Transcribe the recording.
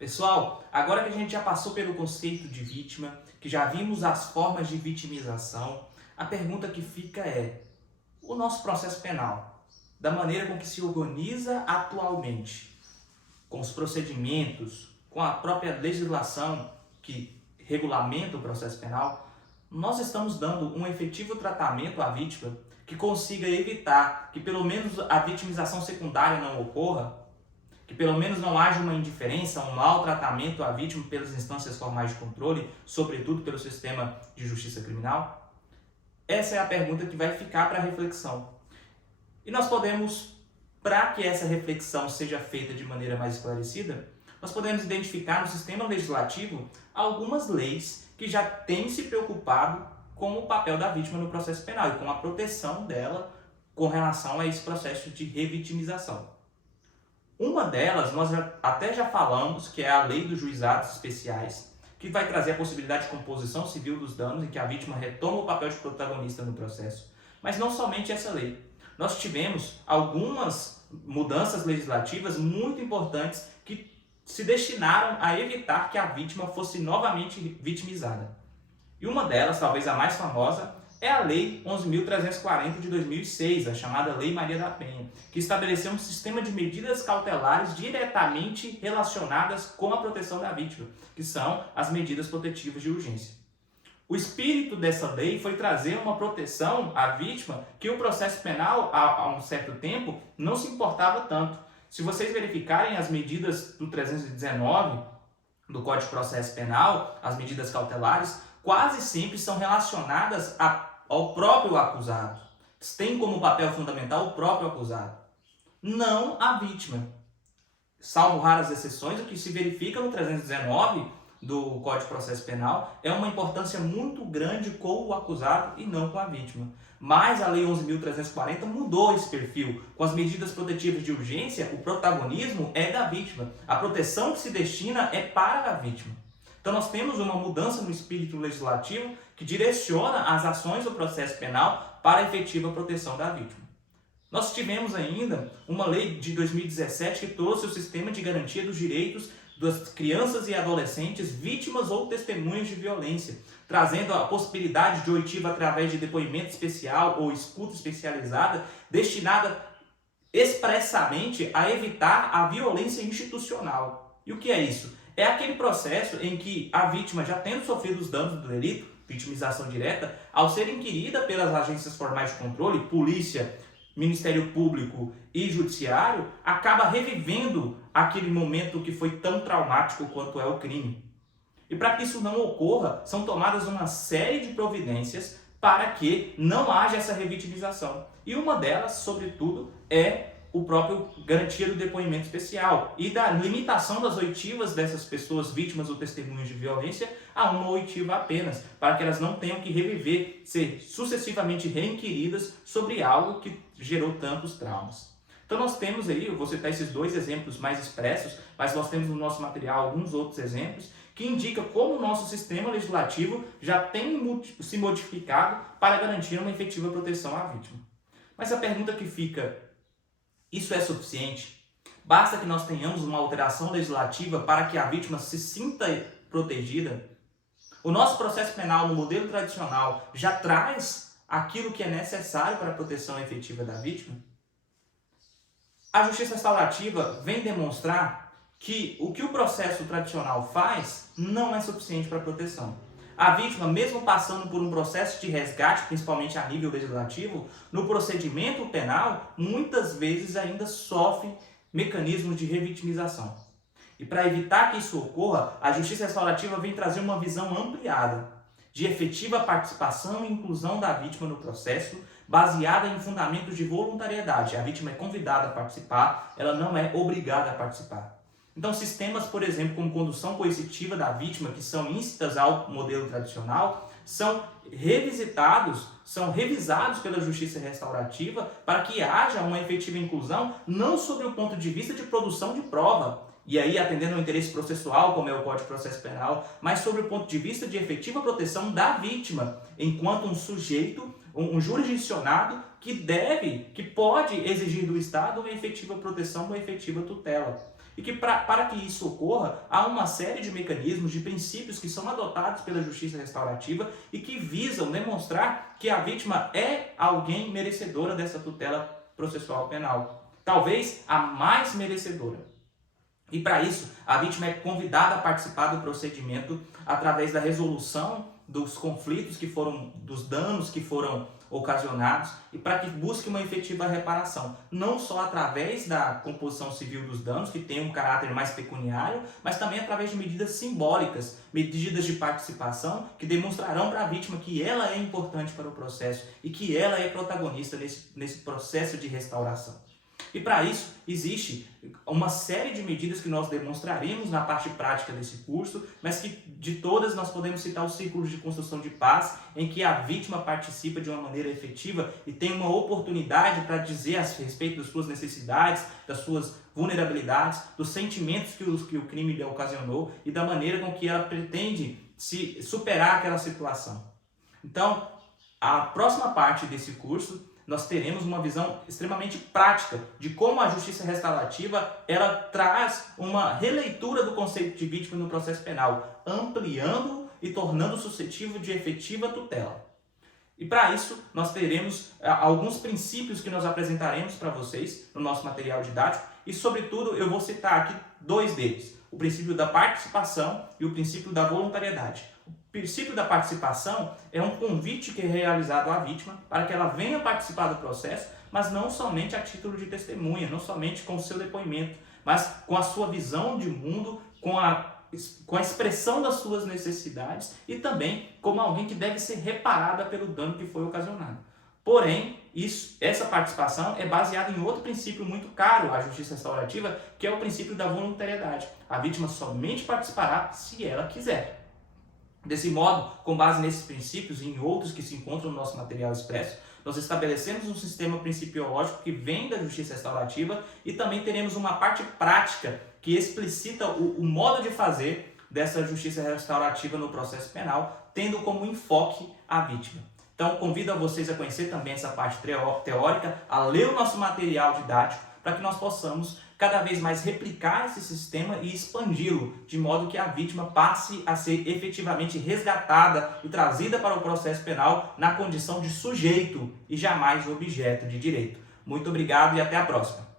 Pessoal, agora que a gente já passou pelo conceito de vítima, que já vimos as formas de vitimização, a pergunta que fica é: o nosso processo penal, da maneira com que se organiza atualmente, com os procedimentos, com a própria legislação que regulamenta o processo penal, nós estamos dando um efetivo tratamento à vítima que consiga evitar que pelo menos a vitimização secundária não ocorra, que pelo menos não haja uma indiferença, um mau tratamento à vítima pelas instâncias formais de controle, sobretudo pelo sistema de justiça criminal? Essa é a pergunta que vai ficar para reflexão. E nós podemos, para que essa reflexão seja feita de maneira mais esclarecida, nós podemos identificar no sistema legislativo algumas leis que já têm se preocupado com o papel da vítima no processo penal e com a proteção dela com relação a esse processo de revitimização. Uma delas, nós até já falamos, que é a Lei dos Juizados Especiais, que vai trazer a possibilidade de composição civil dos danos e que a vítima retoma o papel de protagonista no processo. Mas não somente essa lei. Nós tivemos algumas mudanças legislativas muito importantes que se destinaram a evitar que a vítima fosse novamente vitimizada. E uma delas, talvez a mais famosa, é a Lei 11.340 de 2006, a chamada Lei Maria da Penha, que estabeleceu um sistema de medidas cautelares diretamente relacionadas com a proteção da vítima, que são as medidas protetivas de urgência. O espírito dessa lei foi trazer uma proteção à vítima que o processo penal, há um certo tempo, não se importava tanto. Se vocês verificarem as medidas do 319 do Código de Processo Penal, as medidas cautelares, quase sempre são relacionadas ao próprio acusado. Tem como papel fundamental o próprio acusado, não a vítima. Salvo raras exceções, o que se verifica no 319 do Código de Processo Penal é uma importância muito grande com o acusado e não com a vítima. Mas a Lei 11.340 mudou esse perfil. Com as medidas protetivas de urgência, o protagonismo é da vítima. A proteção que se destina é para a vítima. Então nós temos uma mudança no espírito legislativo que direciona as ações do processo penal para a efetiva proteção da vítima. Nós tivemos ainda uma lei de 2017 que trouxe o sistema de garantia dos direitos das crianças e adolescentes vítimas ou testemunhas de violência, trazendo a possibilidade de oitiva através de depoimento especial ou escuta especializada, destinada expressamente a evitar a violência institucional. E o que é isso? É aquele processo em que a vítima, já tendo sofrido os danos do delito, vitimização direta, ao ser inquirida pelas agências formais de controle, polícia, Ministério Público e Judiciário, acaba revivendo aquele momento que foi tão traumático quanto é o crime. E para que isso não ocorra, são tomadas uma série de providências para que não haja essa revitimização. E uma delas, sobretudo, é o próprio garantia do depoimento especial e da limitação das oitivas dessas pessoas vítimas ou testemunhas de violência a uma oitiva apenas, para que elas não tenham que reviver, ser sucessivamente reinquiridas sobre algo que gerou tantos traumas. Então nós temos aí, eu vou citar esses dois exemplos mais expressos, mas nós temos no nosso material alguns outros exemplos que indicam como o nosso sistema legislativo já tem se modificado para garantir uma efetiva proteção à vítima. Mas a pergunta que fica: isso é suficiente? Basta que nós tenhamos uma alteração legislativa para que a vítima se sinta protegida? O nosso processo penal no modelo tradicional já traz aquilo que é necessário para a proteção efetiva da vítima? A justiça restaurativa vem demonstrar que o processo tradicional faz não é suficiente para a proteção. A vítima, mesmo passando por um processo de resgate, principalmente a nível legislativo, no procedimento penal, muitas vezes ainda sofre mecanismos de revitimização. E para evitar que isso ocorra, a justiça restaurativa vem trazer uma visão ampliada de efetiva participação e inclusão da vítima no processo, baseada em fundamentos de voluntariedade. A vítima é convidada a participar, ela não é obrigada a participar. Então, sistemas, por exemplo, como condução coercitiva da vítima, que são íncitas ao modelo tradicional, são revisitados, são revisados pela justiça restaurativa para que haja uma efetiva inclusão, não sob o ponto de vista de produção de prova, e aí atendendo ao interesse processual, como é o Código de Processo Penal, mas sobre o ponto de vista de efetiva proteção da vítima, enquanto um sujeito, um jurisdicionado que pode exigir do Estado uma efetiva proteção, uma efetiva tutela. e que para que isso ocorra, há uma série de mecanismos, de princípios que são adotados pela justiça restaurativa e que visam demonstrar que a vítima é alguém merecedora dessa tutela processual penal. Talvez a mais merecedora. E para isso, a vítima é convidada a participar do procedimento através da resolução dos conflitos dos danos que foram ocasionados e para que busque uma efetiva reparação, não só através da composição civil dos danos, que tem um caráter mais pecuniário, mas também através de medidas simbólicas, medidas de participação que demonstrarão para a vítima que ela é importante para o processo e que ela é protagonista nesse processo de restauração. E para isso, existe uma série de medidas que nós demonstraremos na parte prática desse curso, mas que de todas nós podemos citar os círculos de construção de paz, em que a vítima participa de uma maneira efetiva e tem uma oportunidade para dizer a respeito das suas necessidades, das suas vulnerabilidades, dos sentimentos que o crime lhe ocasionou e da maneira com que ela pretende se superar aquela situação. Então, a próxima parte desse curso nós teremos uma visão extremamente prática de como a justiça restaurativa ela traz uma releitura do conceito de vítima no processo penal, ampliando e tornando suscetível de efetiva tutela. E para isso, nós teremos alguns princípios que nós apresentaremos para vocês no nosso material didático e, sobretudo, eu vou citar aqui 2 deles, o princípio da participação e o princípio da voluntariedade. O princípio da participação é um convite que é realizado à vítima para que ela venha participar do processo, mas não somente a título de testemunha, não somente com o seu depoimento, mas com a sua visão de mundo, com a expressão das suas necessidades e também como alguém que deve ser reparada pelo dano que foi ocasionado. Porém, essa participação é baseada em outro princípio muito caro à justiça restaurativa, que é o princípio da voluntariedade. A vítima somente participará se ela quiser. Desse modo, com base nesses princípios e em outros que se encontram no nosso material expresso, nós estabelecemos um sistema principiológico que vem da justiça restaurativa e também teremos uma parte prática que explicita o modo de fazer dessa justiça restaurativa no processo penal, tendo como enfoque a vítima. Então, convido a vocês a conhecer também essa parte teórica, a ler o nosso material didático, para que nós possamos cada vez mais replicar esse sistema e expandi-lo, de modo que a vítima passe a ser efetivamente resgatada e trazida para o processo penal na condição de sujeito e jamais objeto de direito. Muito obrigado e até a próxima.